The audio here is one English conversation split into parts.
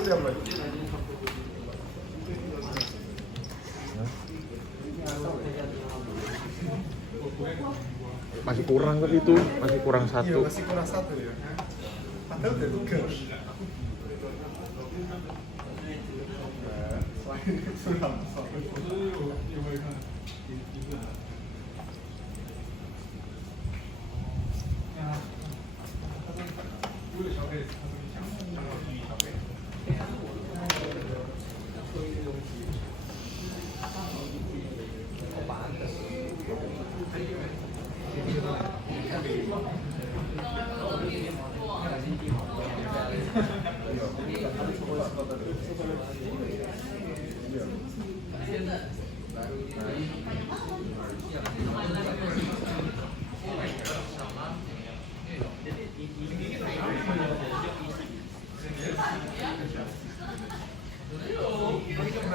Masih kurang kan itu, masih kurang Iya, satu. masih kurang satu ya. Padahal udah 3. Suram.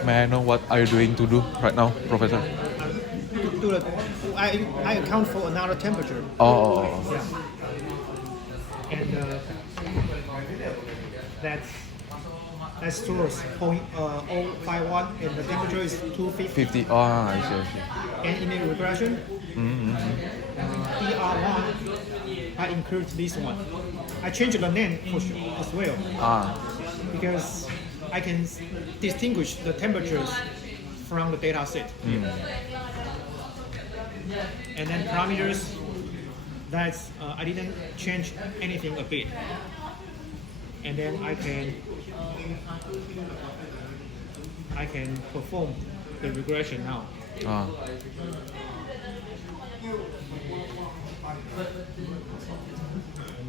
May I know what are you doing to do right now, Professor? I account for another temperature. Oh. And that's source 0.051 and the temperature is 250. 50. Oh, I see. And in the regression, PR1, I include this one. I changed the name for sure as well because I can distinguish the temperatures from the data set. And then parameters, that's I didn't change anything a bit. And then I can perform the regression now. And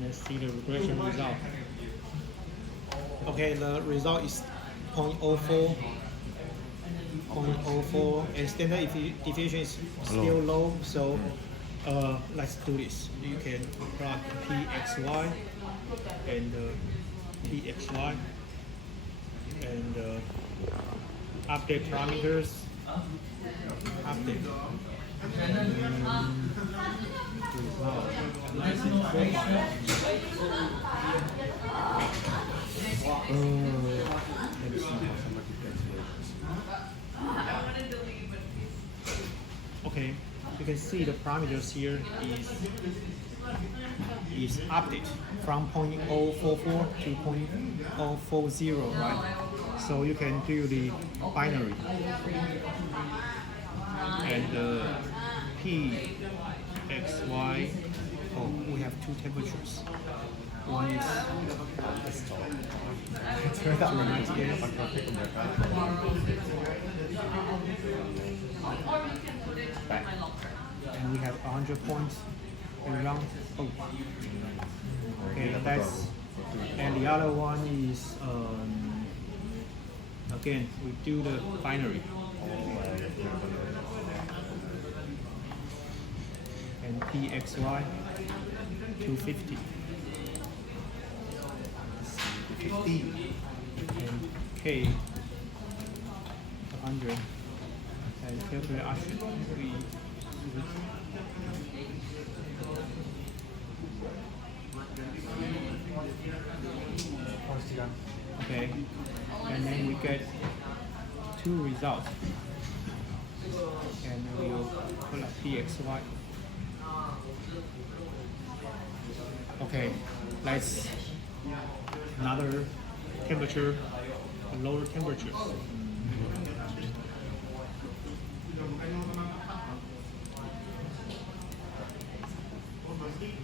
let's see the regression result. Okay, the result is 0.04, and standard deviation is still low. So let's do this. You can plot pxy and pxy and update parameters. Update. Okay, you can see the parameters here is update from 0.044 to 0.040, right? So you can do the binary. And pxy, we have two temperatures. One is and we have 100 points around. Okay, that's, and the other one is again we do the binary. And pxy 250. 50 and k 100 and calculate actually okay, and then we get two results and we'll collect pxy. Okay, let's another temperature, lower temperatures.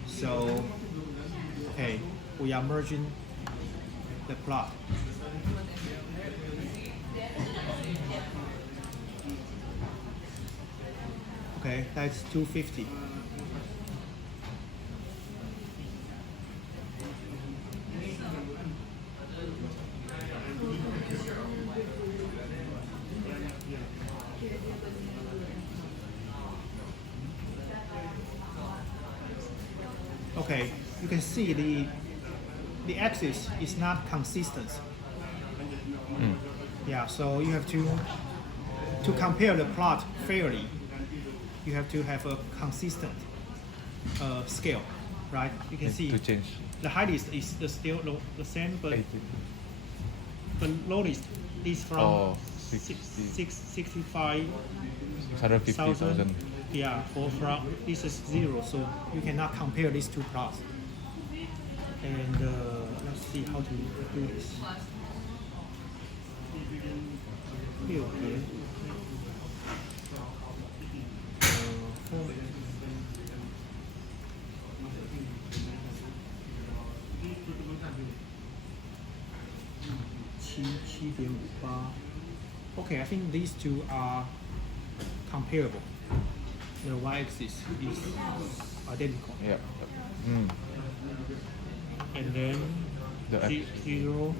So, okay, we are merging the plot. Okay, that's 250. Okay, you can see the axis is not consistent. Yeah, so you have to compare the plot fairly. You have to have a consistent scale, right? You can see To change. the height is still the same, but the lowest is from Oh, 65,000. 650,000. Yeah, from this is 0, so you cannot compare these two plots. And let's see how to do this. Here, okay. Format. 7.58. Okay, I think these two are comparable. The y-axis is identical. Ya. And then The X. 0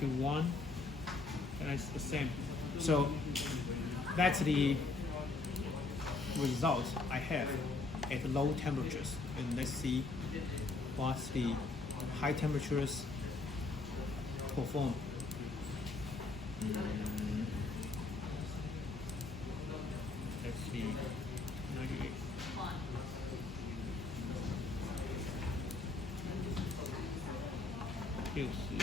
to 1, and it's the same. So that's the result I have at low temperatures. And let's see what's the high temperatures perform. Let's see. 98. You'll see.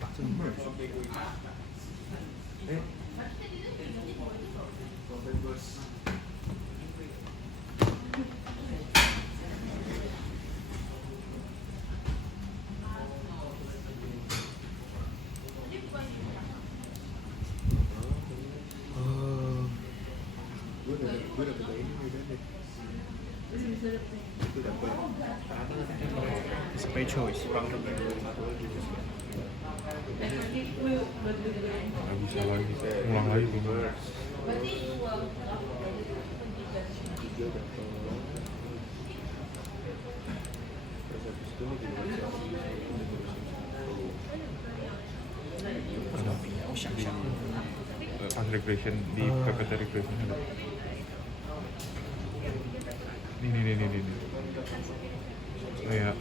把这个 merge。Gue dapet yang ini udah deh. Gue dapet. It's a bad choice. Nggak bisa lagi. Ulang lagi gimana? Tiga dapet. Terus habis itu nih Pas regression di PPT regression ada. Nih. Oh ya,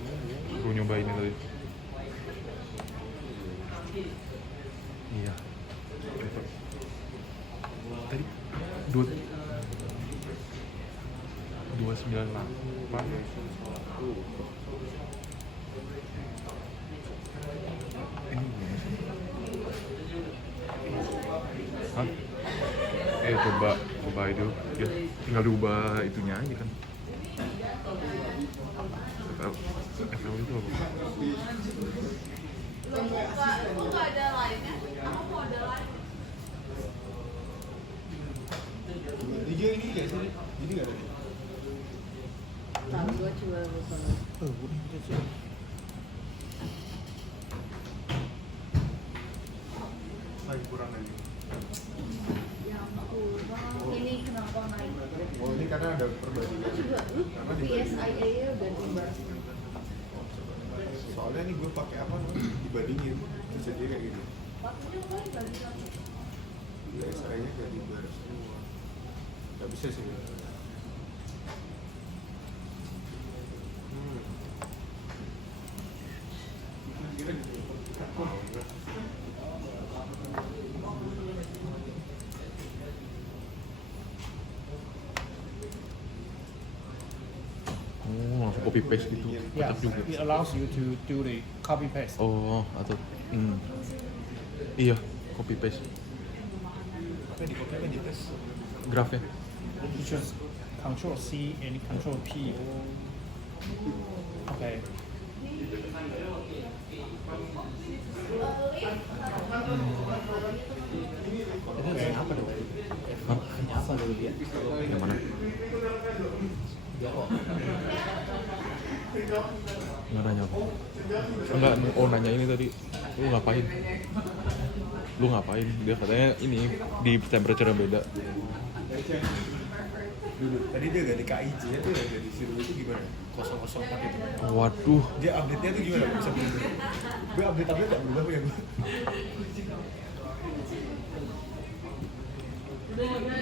gue nyoba ini tadi. Iya. Tadi 298. Ini gimana sih? Hah? Coba itu ya, tinggal diubah itunya aja kan. FL itu apa? Kok nggak ada lainnya? Aku mau ada lain. Tiga ini nggak sih? Ini nggak ada. Tahu gue coba lupa. Lagi kurang lagi. Ya ampun, ini kenapa naik? Oh ini karena ada perbandingan. Itu juga lu PSIA-nya udah timbang. Soalnya nih gue pakai apa dibandingin terus jadi kayak gitu. Waktunya kan bagi lagi. PSIA-nya kayak dibar semua. Gak bisa sih. Kira gitu. Oh, langsung copy paste gitu. Yeah, Tetap juga. it allows you to do the copy paste. Oh, atau iya, copy paste. Apa di copy apa di paste? Grafnya. You just Control C and Control P. Okay. Itu apa dong? Hah? Apa dulu dia? Yang mana? Dia kok Nggak nanya apa? Enggak, nanya ini tadi. Lu ngapain? Dia katanya ini di temperature yang beda. Tadi dia ganti KIJ itu ya dari siru itu gimana? 004 itu. Waduh. Dia update-nya tuh gimana? Bisa berubah. Gue update gak berubah ya gue.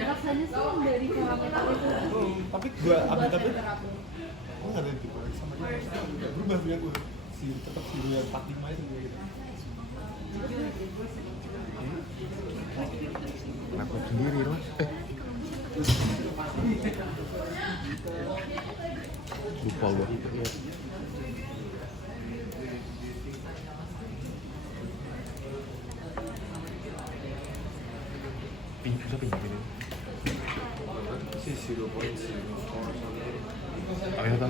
Rasanya sih yang dari parameter itu. Tapi gue update temperatur. gue nggak ada tipe lagi sama dia. Gak berubah dia gue. Tetap siru yang 45 itu gue gitu. Laptop sendiri lah. Lupa gua. pinggir. Si 0.04 something. Ayo tau,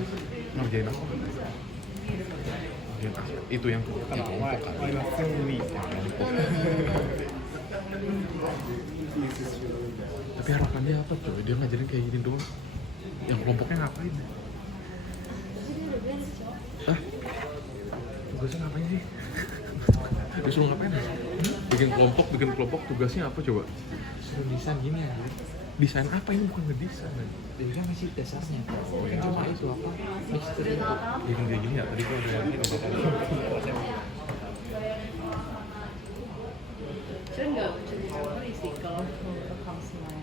ngerjain apa? Ngerjain apa? Itu yang Why? kelompok kan? Why you are fooling me? Tapi harapan dia apa coba? Dia ngajarin kayak gini doang. Yang kelompoknya ngapain? Hah? Tugasnya ngapain sih? Disuruh ngapain? Bikin kelompok tugasnya apa coba? Suruh desain gini aja. Desain apa ini bukan ngedesain? Jadi kan masih dasarnya. Kan cuma itu apa? Mixture itu. Bikin kayak gini ya? Tadi kok ada yang ini apa? 真的不知道，我哋食個個 comes my。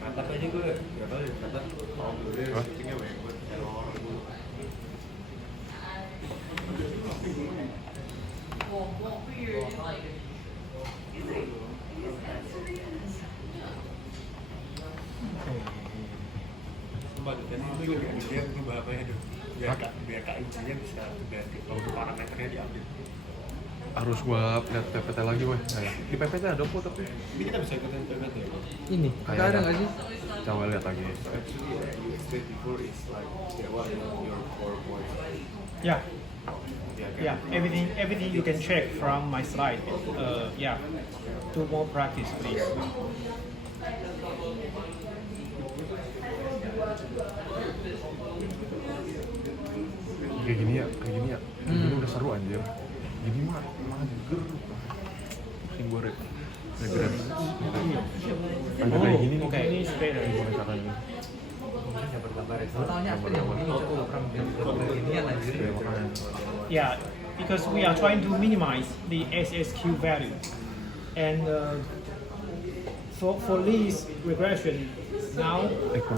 Mantap aja gue, gak tau ya, kata mau dulu deh, syutingnya banyak buat error dulu. Sumpah, dan itu juga dia ngubah apa ya tuh, biar KIC-nya bisa ganti, kalau parameternya diambil. Harus gua lihat PPT lagi weh. Nah, di PPT ada kok tapi Ini kita bisa ikutin PPT ya, Bang? Ini, Kayak ada ada. nggak sih? coba lihat lagi. Actually, you explained before is like, yeah, what your core points. Yeah, Yeah, yeah. Everything you can check from my slide. Yeah. Do more practice, please. Kayak gini ya. Gini udah seru anjir. Gini mah mager. Pusing gua rek. Ada kayak gini nih. Okay, it's better. Gimana caranya? Yang bergambar ya. Kalau tahunya apa yang ini aku pernah beginian anjir. Kayak makanya. Yeah, because we are trying to minimize the SSQ value, and for this regression, now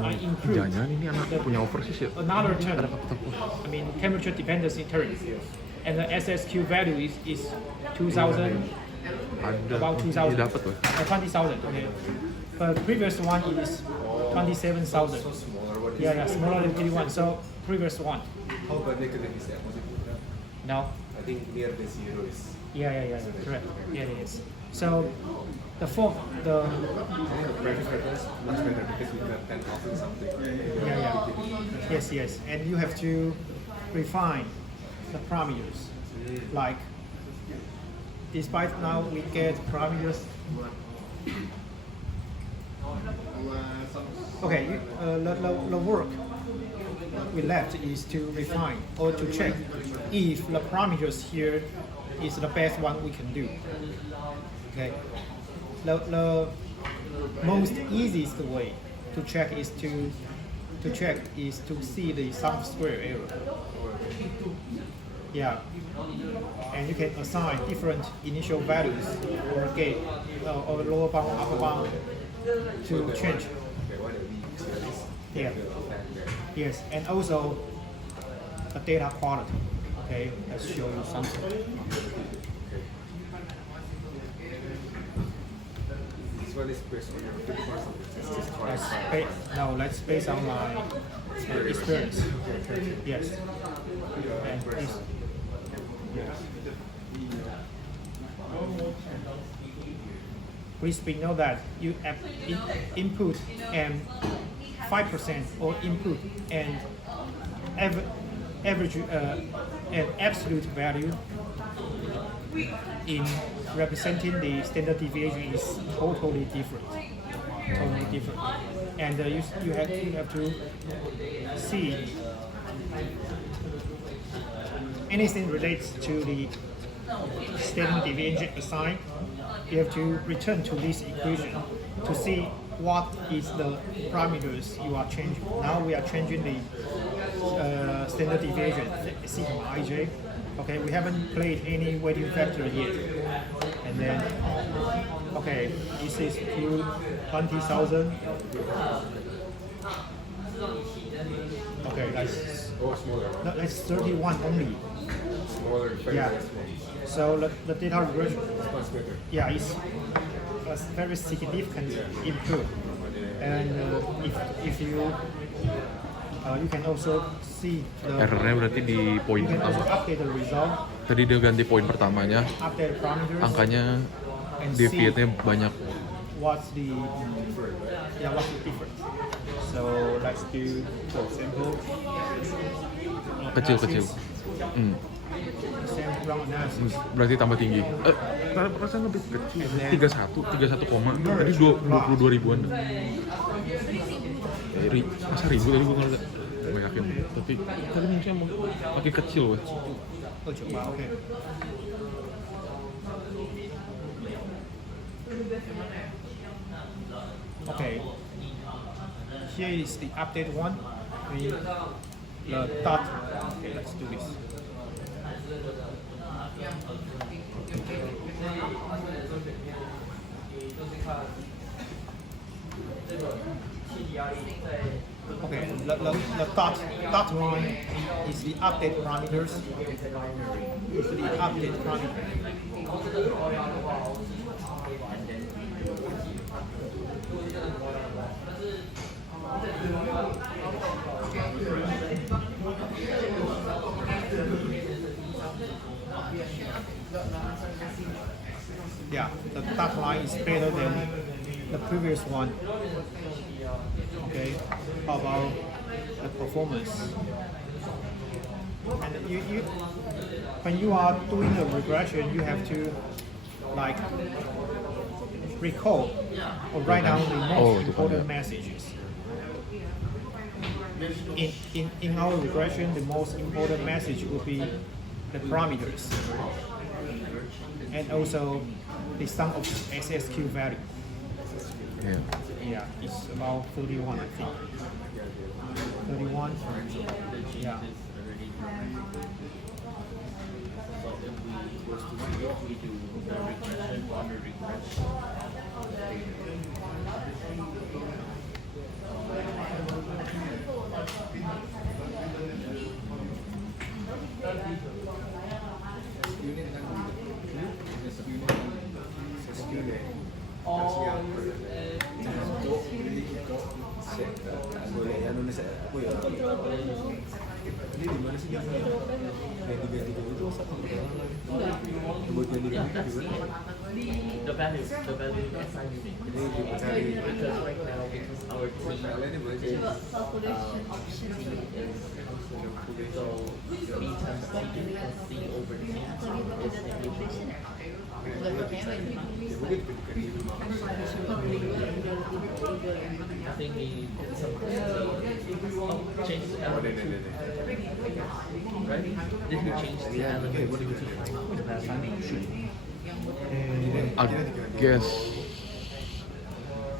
I include Jangan ini anak punya overseas ya. another term. Ada faktor pos. I mean temperature dependency term, and the SSQ value is 2,000, Ada. about 2,000. Iya, dapat loh. 20,000. Okay, but previous one is 27,000. smaller one is. Yeah, smaller than 81. So previous one. How about negative is that? Now, I think near the zero is. yeah, correct. Yeah, it is. So the fourth, the Practice is much better because we got 10,000 something. yeah. Yes, and you have to refine the parameters. Like, despite now we get parameters. Okay, the work we left is to refine or to check if the parameters here is the best one we can do. Okay, the most easiest way to check is to see the sum square error. Yeah, and you can assign different initial values or gate or lower bound, upper bound to change. Okay, what are we? Yeah. Yes, and also the data quality. Okay, let's show you something. This one is based on your field or something. It's just Let's base on my experience. Yes. And please. Please know that you input and 5% or input and average and absolute value in representing the standard deviation is totally different. And you have to see anything relates to the standard deviation assigned. You have to return to this equation to see what is the parameters you are changing. Now we are changing the standard deviation, sigma ij. Okay, we haven't played any weighting factor yet. And then, okay, this is Q 20,000. Okay, that's smaller. no, that's 31 only. Smaller, very, Yeah. very small. So the data regression, Much better. yeah, is a very significant improvement. And if you You can also see Errornya berarti di poin you can also pertama. update the result, Tadi dia ganti poin pertamanya, update the parameters, angkanya and see deviate-nya banyak. what's the difference. So let's do, for example, Kecil-kecil. same round analysis. Berarti tambah tinggi. Perasaan lebih kecil. 31 koma. Tadi 22 ribuan. Masa ribu tadi gue nggak yakin. Tapi tadi mungkin makin kecil weh. Oh, coba, oke. Okay, here is the update one. The dot. Okay, let's do this. Okay, the dot line is the update parameters. Is the update parameter. Yeah, the dot line is better than the previous one. Okay, how about the performance? And you when you are doing the regression, you have to like recall or write down the most important messages. In our regression, the most important message would be the parameters and also the sum of SSQ value. Yeah. Yeah, it's about 31, I think. 31. Yeah. The value assigned because right now because our team Calculation option. so B times T equals C over T is equation. I think we did some change the element right? Did we change the element I guess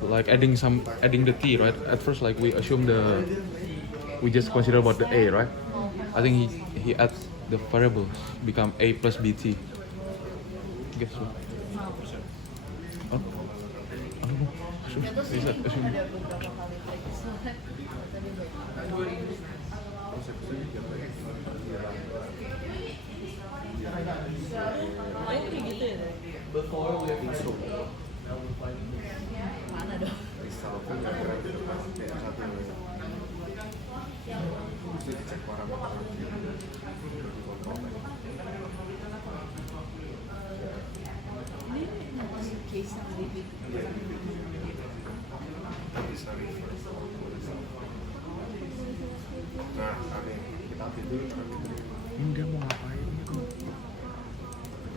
like adding the T, right? At first like we just consider about the A, right? I think he adds the variables become A plus BT. Guess so. Oh, I don't know. Is that assuming? Ada beberapa kali tapi before we have now we find mana dong? Ini masih case yang lebih. Nah, oke, kita update dulu. Ini dia mau ngapain gitu?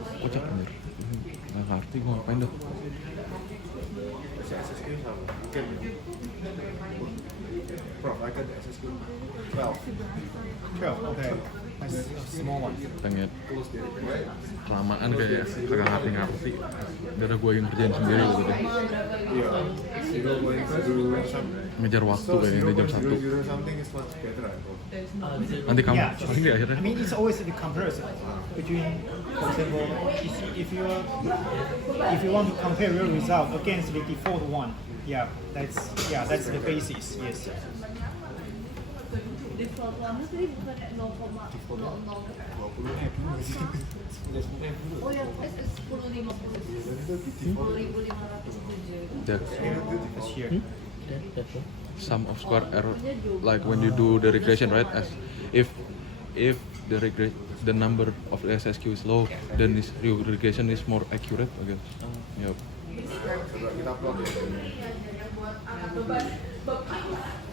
Kocak bener. Nggak ngerti gue ngapain dah. SSQ sama. Mungkin. Prof, I got the SSQ 12. 12, okay. That's a small one. Pengen kelamaan kayak kagak ngerti-ngerti. Udah gue yang kerjain sendiri gitu deh. Yeah. You know, going to do some. Ngejar waktu So, kayaknya jam 1. 0.00 something is much better, I hope. Nanti kamu Yeah, paling di akhirnya. I mean, it's always the comparison between, for example, if you want to compare your result against the default one, that's the basis. Yes. Default one tadi bukan 0,00. Oh ya, 10.50. 10.507. Jack. It's here. Definitely. sum of square error, like when you do the regression, right? As if the number of the SSQ is low, then this regression is more accurate, I guess. Yep.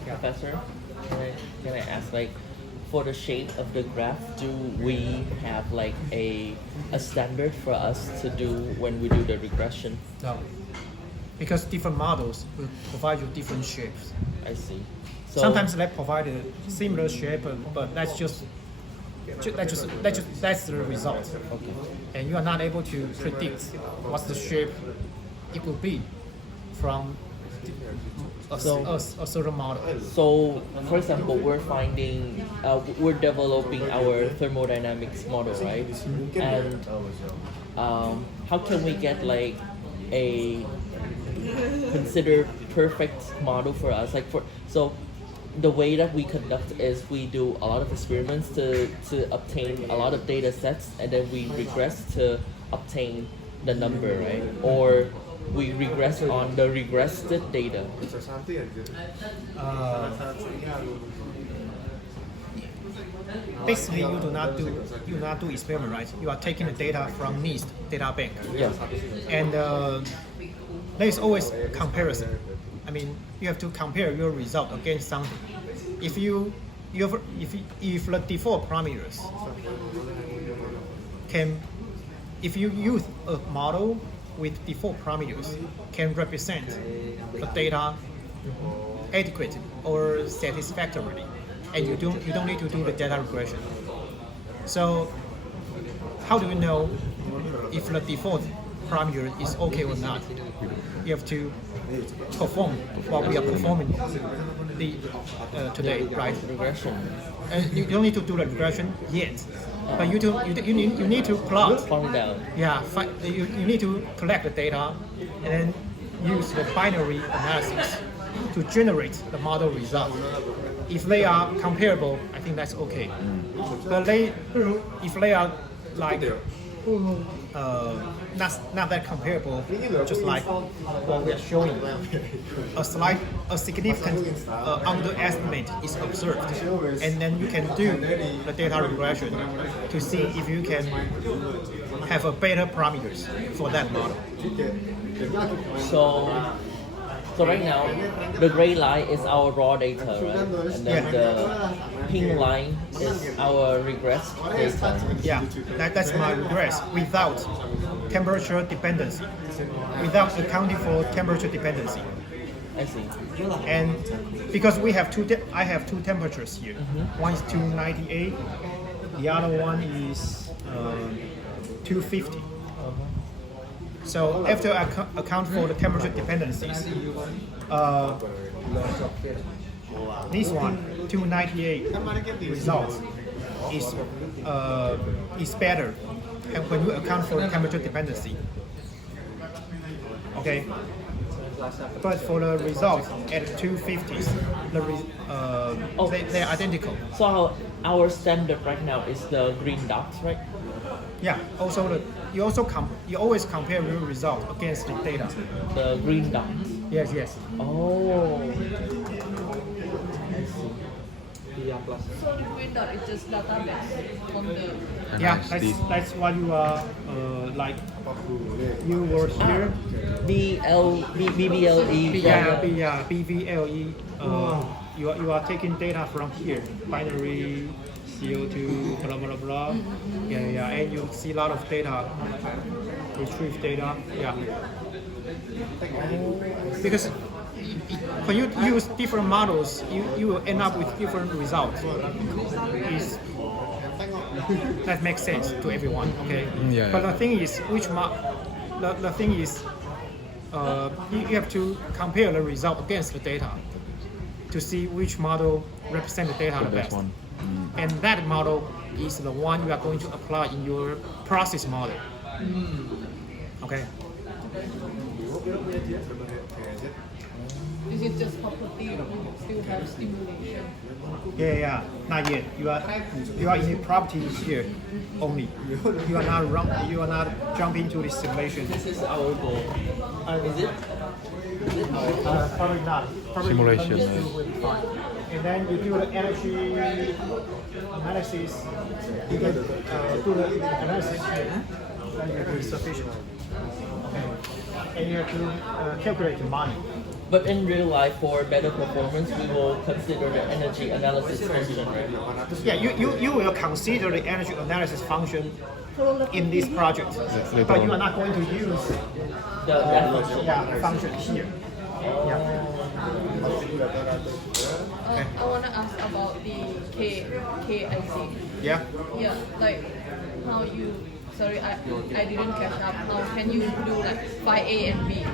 Professor, can I ask, like, for the shape of the graph, do we have like a standard for us to do when we do the regression? No, because different models will provide you different shapes. I see. So Sometimes they provide a similar shape, but that's the result. Okay. And you are not able to predict what's the shape it will be from a certain model. So, for example, we're developing our thermodynamics model, right? And how can we get like a considered perfect model for us? So the way that we conduct is we do a lot of experiments to obtain a lot of data sets, and then we regress to obtain the number, right? Or we regress on the regressed data. Basically, you do not do experiment, right? You are taking the data from NIST data bank, Yeah. and there is always comparison. I mean, you have to compare your result against something. If the default parameters if you use a model with default parameters can represent the data adequately or satisfactorily, and you don't need to do the data regression. So how do you know if the default parameter is okay or not? You have to perform what we are performing today, right? Regression. And you don't need to do the regression yet, but you need to plot. Farm down. Yeah, you need to collect the data and then use the binary analysis to generate the model result. If they are comparable, I think that's okay. But if they are like not that comparable, just like what we are showing, a significant underestimate is observed, and then you can do the data regression to see if you can have a better parameters for that model. So right now, the gray line is our raw data, right? And then the pink line is our regressed data. Yeah, that's my regress without temperature dependency, without accounting for temperature dependency. I see. And because we have I have two temperatures here. One is 298, the other one is 250. So after I account for the temperature dependencies, this one 298 result is better, and when you account for the temperature dependency. Okay. But for the result at 250s, they're identical. So our standard right now is the green dots, right? Yeah. Also, you always compare your result against the data. The green dots. Yes. Yes. Oh. So the green dot is just database on the. And Yeah. nice. That's what you are like. You were here. BBLE. Yeah. BVLE. You are taking data from here. Binary. CO2, blah blah blah. Yeah, and you see a lot of data, retrieve data. Yeah. Because when you use different models, you will end up with different results. That makes sense to everyone. Okay. Yeah. But the thing is, the thing is, you have to compare the result against the data to see which model represents the data the That's best. one. And that model is the one you are going to apply in your process model. Okay. Is it just property or still have stimulation? Yeah. Not yet. You are in the property here only. You are not jumping to the simulation. This is our goal. Is it? Probably not. Probably Simulation, this yeah. will be fine. And then you do the energy analysis. You can do the analysis here. Then it will be sufficient. Okay. And you have to calculate the money. But in real life, for better performance, we will consider the energy analysis function, right? Yeah, you will consider the energy analysis function in this project, later but you on. are not going to use That function. the function here. Yeah. I want to ask about the KIC. Yeah. Yeah, like how you. Sorry, I didn't catch up. How can you do like phi A and B?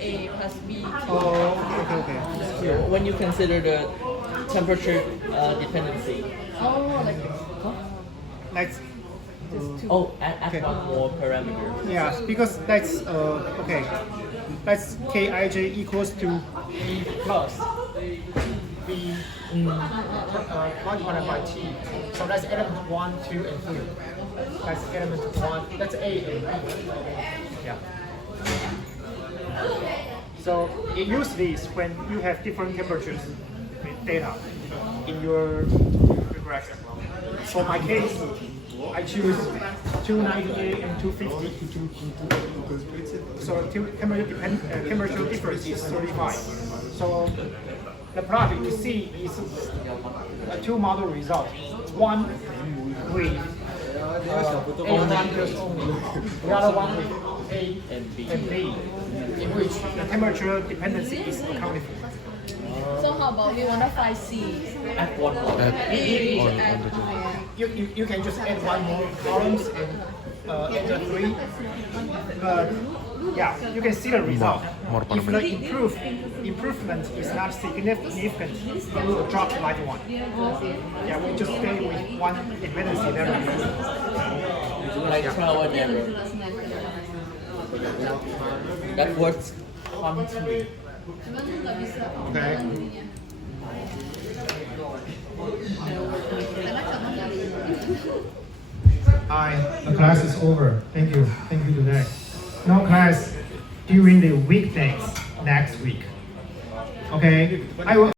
A plus B. Oh, okay. So when you consider the temperature dependency, Oh, like Let's. oh, add Okay. one more parameter. Yeah, because that's okay. That's Kij equals to B plus B multiplied by T. So that's element 1, 2, and 3. That's element 1. That's A and B. Yeah. So you use this when you have different temperatures with data in your regression. For my case, I choose 298 and 250. So temperature difference is 35. So the project you see is a two model result. One with A1 plus only, the other one with A And B. and B, in which the temperature dependency is accounted for. so. How about we want to phi C? Add one more. Add We on add the You can just add one more columns and enter 3. But yeah, you can see the result. More If the parameters. improvement is not significant, you will drop like one. Yeah, we just stay with one dependency there. Like trial and error. That works constantly. Okay. Hi, the class is over. Thank you. Thank you today. No class during the weekdays next week. Okay, I will.